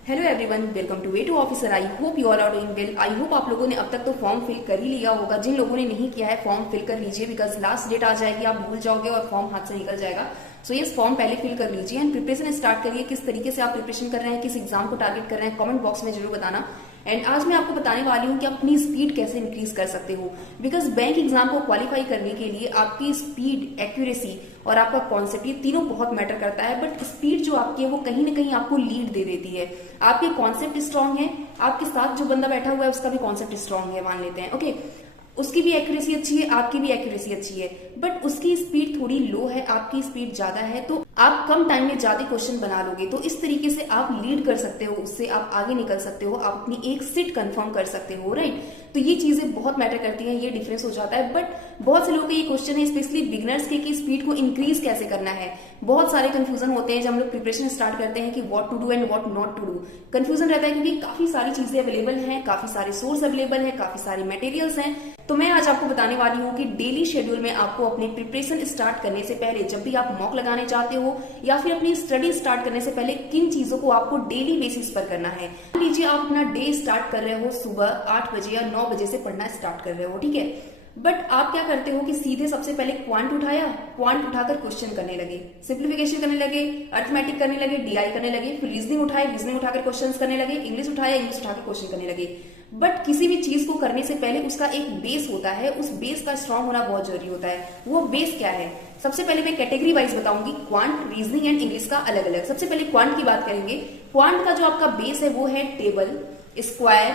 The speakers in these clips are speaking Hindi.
Hello everyone, welcome to way to officer. I hope you all are doing well. I hope आप लोगों ने अब तक तो फॉर्म फिल कर ही लिया होगा। जिन लोगों ने नहीं किया है फॉर्म फिल कर लीजिए, बिकॉज लास्ट डेट आ जाएगी, आप भूल जाओगे और फॉर्म हाथ से निकल जाएगा। सो ये फॉर्म पहले फिल कर लीजिए एंड प्रिपरेशन स्टार्ट करिए। किस तरीके से आप प्रिपरेशन कर रहे हैं, किस एग्जाम को टारगेट कर रहे हैं, कमेंट बॉक्स में जरूर बताना। एंड आज मैं आपको बताने वाली हूँ कि आप अपनी स्पीड कैसे इंक्रीज कर सकते हो, बिकॉज बैंक एग्जाम को क्वालिफाई करने के लिए आपकी स्पीड, एक्यूरेसी और आपका कॉन्सेप्ट, ये तीनों बहुत मैटर करता है। बट स्पीड जो आपकी है वो कहीं ना कहीं आपको लीड दे देती है। आपके कॉन्सेप्ट स्ट्रांग है, आपके साथ जो बंदा बैठा हुआ है उसका भी कॉन्सेप्ट स्ट्रांग है, मान लेते हैं, ओके, उसकी भी एक्यूरेसी अच्छी है, आपकी भी एक्यूरेसी अच्छी है, बट उसकी स्पीड थोड़ी लो है, आपकी स्पीड ज्यादा है, तो आप कम टाइम में ज्यादा क्वेश्चन बना लोगे। तो इस तरीके से आप लीड कर सकते हो, उससे आप आगे निकल सकते हो, आप अपनी एक सीट कंफर्म कर सकते हो, राइट। तो ये चीजें बहुत मैटर करती हैं, ये डिफरेंस हो जाता है। बट बहुत से लोगों का ये क्वेश्चन है, स्पेशली बिगनर्स के, कि स्पीड को इंक्रीज कैसे करना है। बहुत सारे कंफ्यूजन होते हैं जब हम लोग प्रिपरेशन स्टार्ट करते हैं कि what to do and what not to do. Confusion रहता है क्योंकि काफी सारी चीजें अवेलेबल हैं, काफी सारे सोर्स अवेलेबल है, काफी सारे मटेरियल्स हैं। तो मैं आज आपको बताने वाली हूँ कि डेली शेड्यूल में आपको अपनी प्रिपरेशन स्टार्ट करने से पहले, जब भी आप मॉक लगाने चाहते हो या फिर अपनी स्टडी स्टार्ट करने से पहले, किन चीजों को आपको डेली बेसिस पर करना है। मान लीजिए आप अपना डे स्टार्ट कर रहे हो सुबह 8 बजे या 9 बजे से पढ़ना स्टार्ट कर रहे हो, ठीक है। बट आप क्या करते हो कि सीधे सबसे पहले क्वांट उठाया, क्वांट उठाकर क्वेश्चन करने लगे, सिंप्लीफिकेशन करने लगे, अर्थमेटिक करने लगे, डीआई करने लगे, फिर रीजनिंग उठाए, रीजनिंग उठाकर क्वेश्चंस करने लगे, इंग्लिश उठाया, इंग्लिश उठाकर क्वेश्चन करने लगे। बट किसी भी चीज को करने से पहले उसका एक बेस होता है, उस बेस का स्ट्रांग होना बहुत जरूरी होता है। वो बेस क्या है? सबसे पहले मैं कैटेगरी वाइज बताऊंगी, क्वांट, रीजनिंग एंड इंग्लिश का अलग अलग। सबसे पहले क्वांट की बात करेंगे। क्वांट का जो आपका बेस है वो है टेबल, स्क्वायर,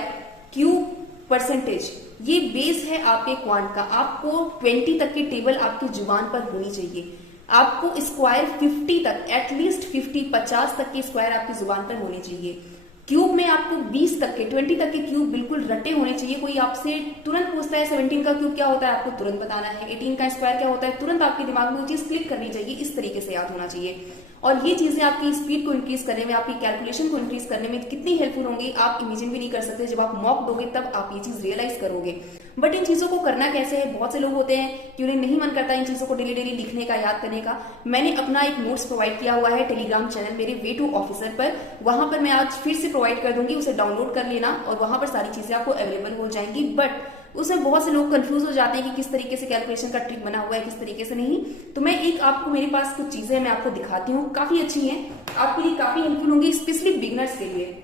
क्यूब, परसेंटेज। ये बेस है आपके क्वांट का। आपको 20 तक की टेबल आपकी जुबान पर होनी चाहिए। आपको स्क्वायर 50 तक, एटलीस्ट 50 तक के स्क्वायर आपकी जुबान पर होने चाहिए। क्यूब में आपको 20 तक के, 20 तक के क्यूब बिल्कुल रटे होने चाहिए। कोई आपसे तुरंत पूछता है 17 का क्यूब क्या होता है, आपको तुरंत बताना है। 18 का स्क्वायर क्या होता है, तुरंत आपके दिमाग में वो चीज क्लिक करनी चाहिए, इस तरीके से याद होना चाहिए। और ये चीजें आपकी स्पीड को इंक्रीज करने में, आपकी कैलकुलेशन को इंक्रीज करने में कितनी हेल्पफुल होंगी आप इमेजिन भी नहीं कर सकते। जब आप मॉक दोगे तब आप ये चीज रियलाइज करोगे। बट इन चीजों को करना कैसे है? बहुत से लोग होते हैं कि उन्हें नहीं मन करता इन चीजों को डेली डेली लिखने का, याद करने का। मैंने अपना एक नोट्स प्रोवाइड किया हुआ है टेलीग्राम चैनल मेरे वे टू ऑफिसर पर। वहां पर मैं आज फिर से प्रोवाइड कर दूंगी, उसे डाउनलोड कर लेना और वहां पर सारी चीजें आपको अवेलेबल हो जाएंगी। बट उसमें बहुत से लोग कंफ्यूज हो जाते हैं कि किस तरीके से कैलकुलेशन का ट्रिक बना हुआ है, किस तरीके से नहीं। तो मैं एक आपको, मेरे पास कुछ चीजें मैं आपको दिखाती हूँ, काफी अच्छी हैं, आपके लिए काफी हेल्पफुल होंगी, स्पेशली बिगनर्स के लिए।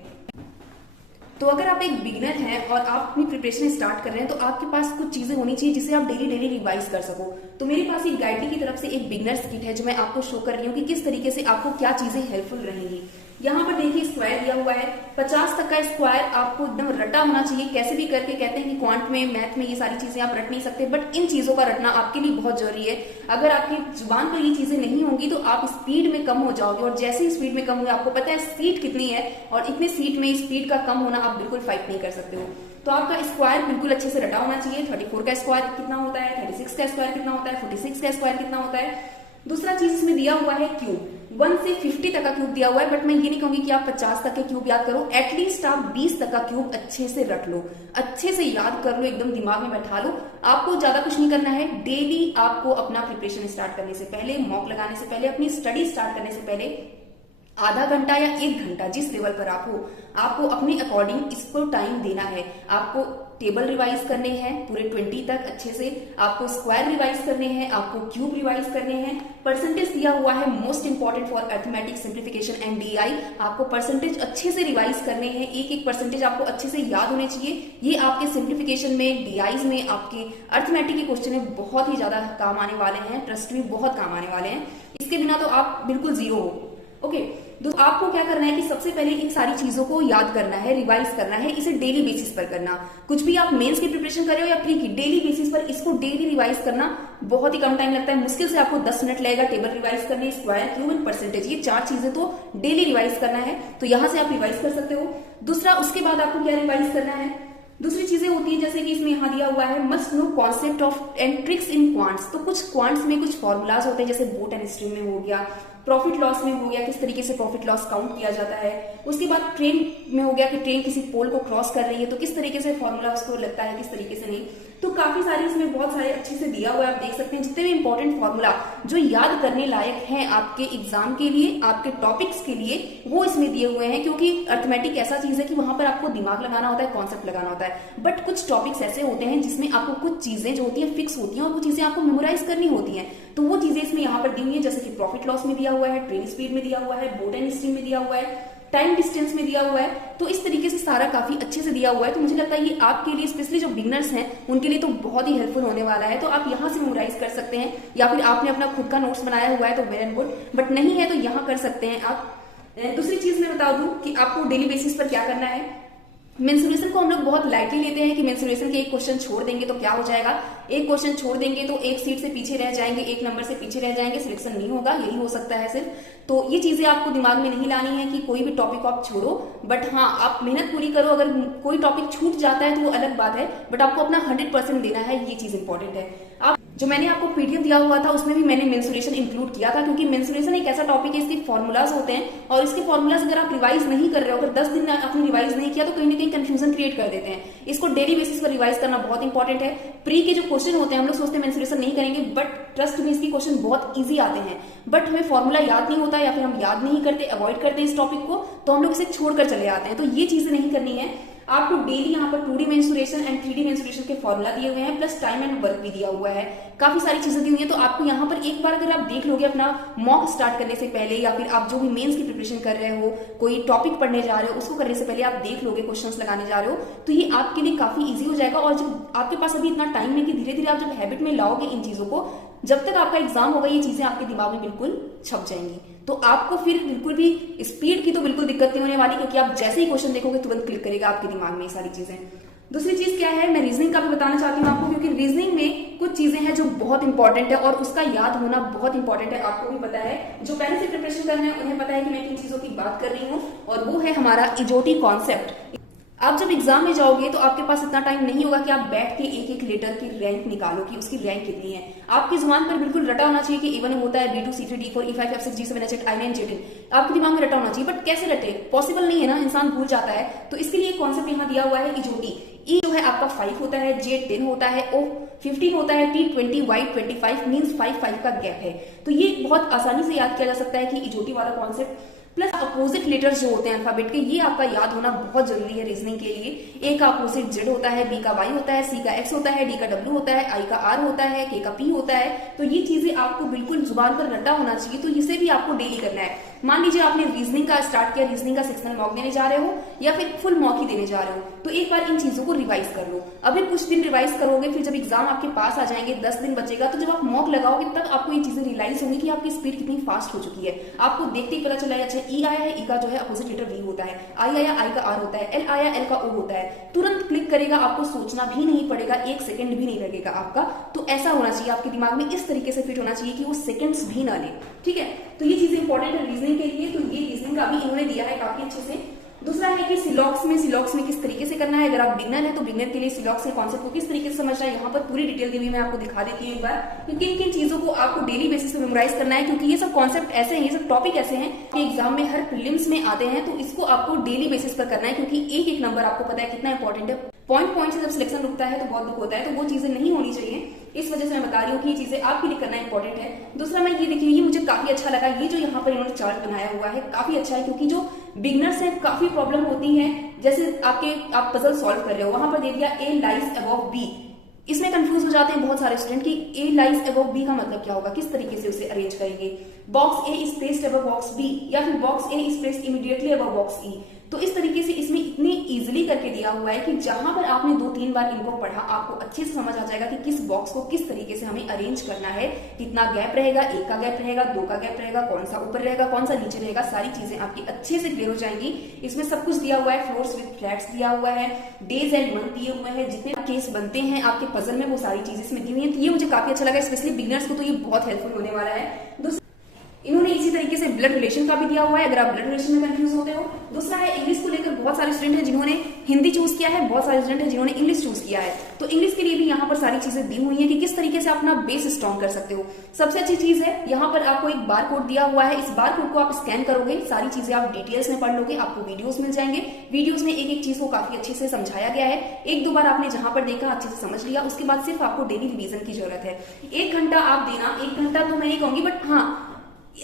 तो अगर आप एक बिगिनर हैं और आप अपनी प्रिपरेशन स्टार्ट कर रहे हैं तो आपके पास कुछ चीजें होनी चाहिए जिसे आप डेली डेली रिवाइज कर सको। तो मेरे पास एक गाइडली की तरफ से एक बिगिनर्स किट है जो मैं आपको शो कर रही हूँ कि किस तरीके से आपको क्या चीजें हेल्पफुल रहेंगी। यहाँ पर देखिए स्क्वायर दिया हुआ है, 50 तक का स्क्वायर आपको एकदम रटा होना चाहिए। कैसे भी करके, कहते हैं कि क्वांट में, मैथ में ये सारी चीजें आप रट नहीं सकते, बट इन चीजों का रटना आपके लिए बहुत जरूरी है। अगर आपकी जुबान पर ये चीजें नहीं होंगी तो आप स्पीड में कम हो जाओगे, और जैसे ही स्पीड में कम हुए, आपको पता है सीट कितनी है और इतने सीट में स्पीड का कम होना आप बिल्कुल फाइट नहीं कर सकते हो। तो आपका स्क्वायर बिल्कुल अच्छे से रटा होना चाहिए। 34 का स्क्वायर कितना होता है, 36 का स्क्वायर कितना होता है, 46 का स्क्वायर कितना होता है। दूसरा चीज इसमें दिया हुआ है क्यूब, 1 से 50 तक का क्यूब दिया हुआ है। बट मैं ये नहीं कहूंगी कि आप 50 तक के क्यूब याद करो, एटलीस्ट आप 20 तक का क्यूब अच्छे से रट लो, अच्छे से याद कर लो, एकदम दिमाग में बैठा लो। आपको ज्यादा कुछ नहीं करना है। डेली आपको अपना प्रिपरेशन स्टार्ट करने से पहले, मॉक लगाने से पहले, अपनी स्टडी स्टार्ट करने से पहले आधा घंटा या 1 घंटा, जिस लेवल पर आप हो, आपको अपने अकॉर्डिंग इसको टाइम देना है। आपको टेबल रिवाइज करने हैं पूरे 20 तक अच्छे से, आपको स्क्वायर रिवाइज करने हैं, आपको क्यूब रिवाइज करने हैं। परसेंटेज दिया हुआ है, most important for arithmetic, simplification and DI. आपको परसेंटेज अच्छे से रिवाइज करने हैं, एक एक परसेंटेज आपको अच्छे से याद होने चाहिए। ये आपके सिंप्लीफिकेशन में, डीआईज में, आपके अर्थमेटिक के क्वेश्चन में बहुत ही ज्यादा काम आने वाले हैं, ट्रस्ट में बहुत काम आने वाले हैं। इसके बिना तो आप बिल्कुल जीरो हो, ओके। तो आपको क्या करना है कि सबसे पहले इन सारी चीजों को याद करना है, रिवाइज करना है, इसे डेली बेसिस पर करना। कुछ भी आप मेंस की प्रिपरेशन कर रहे हो या प्री की, डेली बेसिस पर इसको डेली रिवाइज करना बहुत ही कम टाइम लगता है। मुश्किल से आपको 10 मिनट लगेगा टेबल रिवाइज करने, स्क्वायर, क्यूब एंड परसेंटेज, ये 4 चीजें तो डेली रिवाइज करना है। तो यहां से आप रिवाइज कर सकते हो। दूसरा, उसके बाद आपको क्या रिवाइज करना है, दूसरी चीजें होती है जैसे कि इसमें यहाँ दिया हुआ है, must know concept of and tricks in quants. तो कुछ क्वांट्स में कुछ फॉर्मूलाज होते हैं, जैसे बोट एंड स्ट्रीम में हो गया, प्रॉफिट लॉस में हो गया, किस तरीके से प्रॉफिट लॉस काउंट किया जाता है। उसके बाद ट्रेन में हो गया कि ट्रेन किसी पोल को क्रॉस कर रही है तो किस तरीके से फॉर्मूला उसको लगता है, किस तरीके से नहीं। तो काफी सारी इसमें बहुत सारे अच्छे से दिया हुआ है, आप देख सकते हैं जितने भी इंपॉर्टेंट फॉर्मूला जो याद करने लायक हैं आपके एग्जाम के लिए, आपके टॉपिक्स के लिए, वो इसमें दिए हुए हैं। क्योंकि अर्थमेटिक ऐसा चीज है कि वहां पर आपको दिमाग लगाना होता है, कॉन्सेप्ट लगाना होता है, बट कुछ टॉपिक्स ऐसे होते हैं जिसमें आपको कुछ चीजें जो होती है फिक्स होती हैं और वो चीजें आपको मेमोराइज करनी होती हैं। तो वो चीजें इसमें यहाँ पर दी हुई है, जैसे कि प्रॉफिट लॉस में दिया हुआ है, ट्रेन स्पीड में दिया हुआ है, बोट एंड स्ट्रीम में दिया हुआ है, टाइम डिस्टेंस में दिया हुआ है। तो इस तरीके से सारा काफी अच्छे से दिया हुआ है। तो मुझे लगता है ये आपके लिए, स्पेशली जो बिगनर्स हैं उनके लिए तो बहुत ही हेल्पफुल होने वाला है। तो आप यहाँ से मेमोराइज कर सकते हैं, या फिर आपने अपना खुद का नोट्स बनाया हुआ है तो वेल एंड गुड, बट नहीं है तो यहाँ कर सकते हैं आप। दूसरी चीज मैं बता दूं कि आपको डेली बेसिस पर क्या करना है। मेंसुरेशन को हम लोग बहुत लाइटली लेते हैं कि मेंसुरेशन के एक क्वेश्चन छोड़ देंगे तो क्या हो जाएगा, एक क्वेश्चन छोड़ देंगे तो एक सीट से पीछे रह जाएंगे, एक नंबर से पीछे रह जाएंगे, सिलेक्शन नहीं होगा, यही हो सकता है सिर्फ। तो ये चीजें आपको दिमाग में नहीं लानी है कि कोई भी टॉपिक आप छोड़ो, बट हाँ आप मेहनत पूरी करो। अगर कोई टॉपिक छूट जाता है तो वो अलग बात है, बट आपको अपना 100% देना है, ये चीज इंपॉर्टेंट है। आप जो मैंने आपको पीडीएफ दिया हुआ था उसमें भी मैंने मेंसुरेशन इंक्लूड किया था, क्योंकि मेंसुरेशन एक ऐसा टॉपिक है, इसके फॉर्मूलाज होते हैं और इसके फॉर्मूलाज अगर आप रिवाइज नहीं कर रहे हो, अगर 10 दिन आपने रिवाइज नहीं किया तो कहीं ना कहीं कंफ्यूजन क्रिएट कर देते हैं। इसको डेली बेसिस पर रिवाइज करना बहुत इंपॉर्टेंट है। प्री के जो क्वेश्चन होते हैं हम लोग सोचते हैं मेंसुरेशन नहीं करेंगे, बट ट्रस्ट में इसके क्वेश्चन बहुत ईजी आते हैं, बट हमें फॉर्मूला याद नहीं होता या फिर हम याद नहीं करते, अवॉइड करते हैं इस टॉपिक को, तो हम लोग इसे छोड़कर चले आते हैं। तो ये चीजें नहीं करनी है आपको। डेली यहाँ पर 2D mensuration and 3D mensuration के फॉर्मूला दिए हुए हैं, प्लस टाइम एंड वर्क भी दिया हुआ है, काफी सारी चीजें दी हुई है। तो आपको यहाँ पर एक बार अगर आप देख लोगे अपना मॉक स्टार्ट करने से पहले, या फिर आप जो भी मेंस की प्रिपरेशन कर रहे हो, कोई टॉपिक पढ़ने जा रहे हो, उसको करने से पहले आप देख लोगे, क्वेश्चंस लगाने जा रहे हो, तो ये आपके लिए काफी ईजी हो जाएगा। और जब आपके पास अभी इतना टाइम है कि धीरे धीरे आप जब हैबिट में लाओगे इन चीजों को, जब तक आपका एग्जाम होगा ये चीजें आपके दिमाग में बिल्कुल छप जाएंगी। तो आपको फिर बिल्कुल भी स्पीड की तो बिल्कुल दिक्कत नहीं होने वाली, क्योंकि आप जैसे ही क्वेश्चन देखोगे तुरंत क्लिक करेगा आपके दिमाग में ये सारी चीजें। दूसरी चीज क्या है, मैं रीजनिंग का भी बताना चाहती हूँ आपको, क्योंकि रीजनिंग में कुछ चीजें हैं जो बहुत इंपॉर्टेंट है और उसका याद होना बहुत इंपॉर्टेंट है। आपको भी पता है, जो पहले से प्रिपरेशन कर रहे हैं उन्हें पता है कि मैं किन चीजों की बात कर रही हूँ, और वो है हमारा इजोटी कॉन्सेप्ट। आप जब एग्जाम में जाओगे तो आपके पास इतना टाइम नहीं होगा कि आप बैठ के एक एक लेटर की रैंक निकालो कि उसकी रैंक कितनी है। आपकी जुबान पर बिल्कुल रटा होना चाहिए कि A1 होता है, B2 C3 D4 E5 F6 G7 H8 I9 J10, आपके दिमाग में रटा होना चाहिए। बट कैसे रटे, पॉसिबल नहीं है ना, इंसान भूल जाता है। तो इसके लिए एक कॉन्सेप्ट यहाँ दिया हुआ है इजोटी। ई जो है आपका 5 होता है, J 10 होता है, O 15 होता है, T 20, Y 25 मीन्स 5 का गैप है। तो ये बहुत आसानी से याद किया जा सकता है कि इजोटी वाला कॉन्सेप्ट। प्लस अपोजिट लेटर्स जो होते हैं अल्फाबेट के, ये आपका याद होना बहुत जरूरी है रीजनिंग के लिए। ए का अपोजिट जेड होता है, बी का वाई होता है, सी का एक्स होता है, डी का डब्ल्यू होता है, आई का आर होता है, के का पी होता है। तो ये चीजें आपको बिल्कुल जुबान पर रटा होना चाहिए। तो इसे भी आपको डेली करना है। मान लीजिए आपने रीजनिंग का स्टार्ट किया, रीजनिंग का सेक्शनल मॉक देने जा रहे हो या फिर फुल मॉक ही देने जा रहे हो, तो एक बार इन चीजों को रिवाइज कर लो। अभी कुछ दिन रिवाइज करोगे, फिर जब एग्जाम आपके पास आ जाएंगे, 10 दिन बचेगा, तो जब आप मॉक लगाओगे तब आपको ये चीजें रियलाइज होंगी कि आपकी स्पीड कितनी फास्ट हो चुकी है। आपको देखते ही पता चला है, अच्छा ई आया है, ई का जो है अपोजिट लेटर वी होता है, आई आया आई का आर होता है, एल आया एल का ओ होता है। तुरंत क्लिक करेगा, आपको सोचना भी नहीं पड़ेगा, 1 सेकंड भी नहीं लगेगा आपका। तो ऐसा होना चाहिए आपके दिमाग में, इस तरीके से फिट होना चाहिए कि वो सेकंड्स भी ना ले। ठीक है, तो ये चीजें इंपॉर्टेंट है रीजनिंग के लिए। तो ये रीजनिंग का भी इन्होंने दिया है काफी अच्छे से। दूसरा है कि सिलॉक्स में किस तरीके से करना है। अगर आप बिगनर है तो बिगनर के लिए सिलॉक्स के कॉन्सेप्ट को किस तरीके से समझना है, यहाँ पर पूरी डिटेल दी हुई मैं आपको दिखा देती हूँ एक बार कि किन किन चीजों को आपको डेली बेसिस पे मेमोराइज करना है। क्योंकि ये सब कॉन्सेप्ट ऐसे हैं, ये सब टॉपिक ऐसे हैं कि एग्जाम में हर प्रीलिम्स में आते हैं, तो इसको आपको डेली बेसिस पर करना है। क्योंकि एक एक नंबर आपको पता है कितना इंपॉर्टेंट है। पॉइंट से जब सिलेक्शन रुकता है तो बहुत दुख होता है, तो वो चीजें नहीं होनी चाहिए। इस वजह से मैं बता रही हूँ कि ये चीजें आपके लिए करना इंपॉर्टेंट है। दूसरा मैं ये देखिए, ये मुझे काफी अच्छा लगा, ये जो यहाँ पर इन्होंने चार्ट बनाया हुआ है काफी अच्छा है। क्योंकि जो बिगनर्स हैं काफी प्रॉब्लम होती है, जैसे आप पजल सॉल्व कर रहे हो, वहां पर दे दिया ए लाइज अबव बी। इसमें कंफ्यूज हो जाते हैं बहुत सारे स्टूडेंट कि ए लाइज अबव बी का मतलब क्या होगा, किस तरीके से उसे अरेंज करेंगे। Box A is placed above box B, या फिर box A is placed immediately above box E. तो इस तरीके से इसमें इतनी इजीली करके दिया हुआ है कि जहां पर आपने 2-3 बार इनको पढ़ा, आपको अच्छे से समझ आ जाएगा कि किस बॉक्स को किस तरीके से हमें अरेंज करना है, कितना गैप रहेगा, 1 का गैप रहेगा, 2 का गैप रहेगा, कौन सा ऊपर रहेगा, कौन सा नीचे रहेगा, सारी चीजें आपकी अच्छे से क्लियर हो जाएंगी। इसमें सब कुछ दिया हुआ है, फ्लोर्स विद फ्लैट्स दिया हुआ है, डेज एंड मंथ दिए हुए हैं, जितने केस बनते हैं आपके पजल में वो सारी चीजें इसमें दी हुई है। तो ये मुझे काफी अच्छा लगा, स्पेशली बिगिनर्स को तो ये बहुत हेल्पफुल होने वाला है। इन्होंने इसी तरीके से ब्लड रिलेशन का भी दिया हुआ है, अगर आप ब्लड रिलेशन में कंफ्यूज होते हो। दूसरा है इंग्लिश को लेकर बहुत सारे स्टूडेंट हैं जिन्होंने हिंदी चूज किया है, बहुत सारे स्टूडेंट हैं जिन्होंने इंग्लिश चूज किया है। तो इंग्लिश के लिए भी यहाँ पर सारी चीजें दी हुई है कि किस तरीके से अपना बेस स्ट्रॉन्ग कर सकते हो। सबसे अच्छी चीज है यहाँ पर आपको एक बार कोड दिया हुआ है, इस बार कोड को आप स्कैन करोगे, सारी चीजें आप डिटेल्स में पढ़ लोगे, आपको वीडियोस मिल जाएंगे। वीडियोस में एक एक चीज को काफी अच्छे से समझाया गया है। एक दो बार आपने जहां पर देखा अच्छे से समझ लिया, उसके बाद सिर्फ आपको डेली रिवीजन की जरूरत है। 1 घंटा आप देना, 1 घंटा तो मैं नहीं कहूंगी, बट हाँ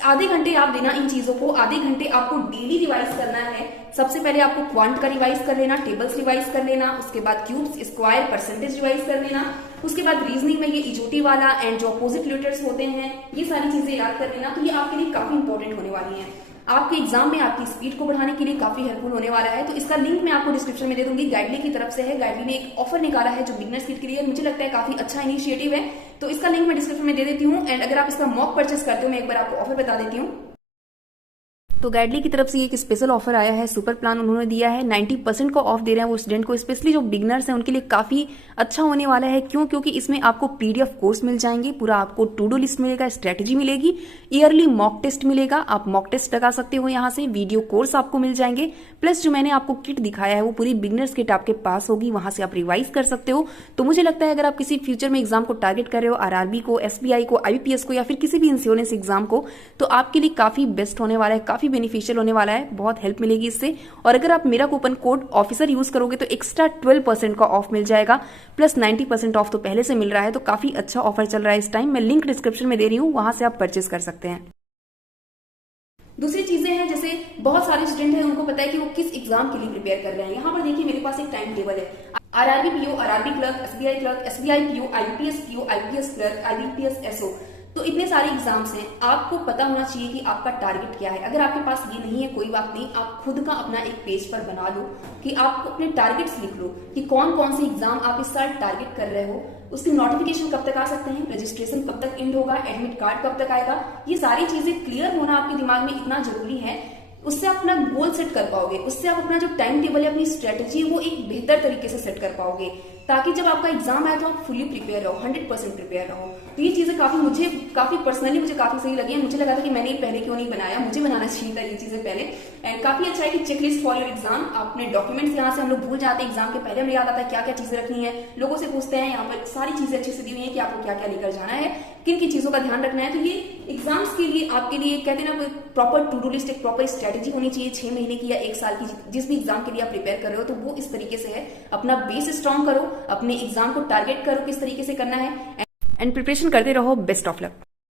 आधे घंटे आप देना इन चीजों को। आधे घंटे आपको डेली रिवाइज करना है। सबसे पहले आपको क्वांट का रिवाइज कर लेना, टेबल्स रिवाइज कर लेना, उसके बाद क्यूब्स, स्क्वायर, परसेंटेज रिवाइज कर लेना, उसके बाद रीजनिंग में ये इजोटी वाला एंड जो अपोजिट लेटर्स होते हैं ये सारी चीजें याद कर लेना। तो ये आपके लिए काफी इंपॉर्टेंट होने वाली है, आपके एग्जाम में आपकी स्पीड को बढ़ाने के लिए काफी हेल्पफुल होने वाला है। तो इसका लिंक मैं आपको डिस्क्रिप्शन में दे दूंगी। गाइडली की तरफ से है, गाइडली ने एक ऑफर निकाला है जो बिगनर्स किट के लिए, मुझे लगता है काफी अच्छा इनिशिएटिव है। तो इसका लिंक मैं डिस्क्रिप्शन में दे देती हूँ। एंड अगर आप इसका मॉक परचेस करते हो, मैं एक बार आपको ऑफर बता देती हूँ। तो गाइडली की तरफ से एक स्पेशल ऑफर आया है, सुपर प्लान उन्होंने दिया है, 90% का ऑफ दे रहे हैं वो स्टूडेंट को, स्पेशली जो बिगनर्स हैं उनके लिए काफी अच्छा होने वाला है। क्यों? क्योंकि इसमें आपको पीडीएफ कोर्स मिल जाएंगे, पूरा आपको टू डू लिस्ट मिलेगा, स्ट्रेटेजी मिलेगी, ईयरली मॉक टेस्ट मिलेगा, आप मॉक टेस्ट लगा सकते हो यहाँ से, वीडियो कोर्स आपको मिल जाएंगे, प्लस जो मैंने आपको किट दिखाया है वो पूरी बिगनर्स किट आपके पास होगी, वहां से आप रिवाइज कर सकते हो। तो मुझे लगता है अगर आप किसी फ्यूचर में एग्जाम को टारगेट कर रहे हो, आरआरबी को, एसबीआई को, आईबीपीएस को या फिर किसी भी इंश्योरेंस एग्जाम को, तो आपके लिए काफी बेस्ट होने वाला है, काफी बेनिफिशियल होने वाला है, बहुत हेल्प मिलेगी इससे। और अगर आप मेरा कूपन कोड ऑफिसर यूज करोगे तो एक्स्ट्रा 12% का ऑफ मिल जाएगा, प्लस 90% ऑफ तो पहले से मिल रहा है। तो काफी अच्छा ऑफर चल रहा है इस टाइम, मैं लिंक डिस्क्रिप्शन में दे रही हूँ, वहां से आप परचेस कर सकते हैं। दूसरी चीजें हैं, जैसे बहुत सारे स्टूडेंट हैं उनको पता है कि वो किस एग्जाम के लिए प्रिपेयर कर रहे हैं। यहाँ पर देखिए मेरे पास एक टाइम टेबल है, RRB PO, RRB clerk, SBI PO, IPS clerk, IBPS SO. तो इतने सारे एग्जाम्स हैं, आपको पता होना चाहिए कि आपका टारगेट क्या है। अगर आपके पास ये नहीं है कोई बात नहीं, आप खुद का अपना एक पेज पर बना लो कि आप अपने टारगेट्स लिख लो कि कौन कौन से एग्जाम आप इस साल टारगेट कर रहे हो, उसके नोटिफिकेशन कब तक आ सकते हैं, रजिस्ट्रेशन कब तक एंड होगा, एडमिट कार्ड कब तक आएगा। ये सारी चीजें क्लियर होना आपके दिमाग में इतना जरूरी है, उससे आप अपना गोल सेट कर पाओगे, उससे आप अपना जो टाइम टेबल है, अपनी स्ट्रेटेजी है वो एक बेहतर तरीके से सेट कर पाओगे, ताकि जब आपका एग्जाम आए तो आप फुली प्रिपेयर रहो, 100% प्रिपेयर रहो। तो ये चीजें काफी पर्सनली मुझे काफी सही लगी है। मुझे लगा था कि मैंने पहले क्यों नहीं बनाया, मुझे बनाना चाहिए था ये चीजें पहले। एंड काफी अच्छा है कि चेकलिस्ट फॉर योर एग्जाम, अपने डॉक्यूमेंट्स यहाँ से हम लोग भूल जाते हैं, एग्जाम के पहले हमें याद आता है क्या क्या चीजें रखनी है, लोगों से पूछते हैं, यहाँ पर सारी चीजें अच्छे से दी हुई है कि आपको क्या क्या लेकर जाना है, किन किन चीजों का ध्यान रखना है। तो ये एग्जाम्स के लिए आपके लिए कहते हैं ना, प्रॉपर टू डू लिस्ट, एक प्रॉपर स्ट्रेटेजी होनी चाहिए 6 महीने की या 1 साल की, जिस भी एग्जाम के लिए आप प्रिपेयर कर रहे हो। तो वो इस तरीके से है, अपना बेस स्ट्रॉन्ग करो, अपने एग्जाम को टारगेट करो किस तरीके से करना है, एंड प्रिपरेशन करते रहो। Best of luck.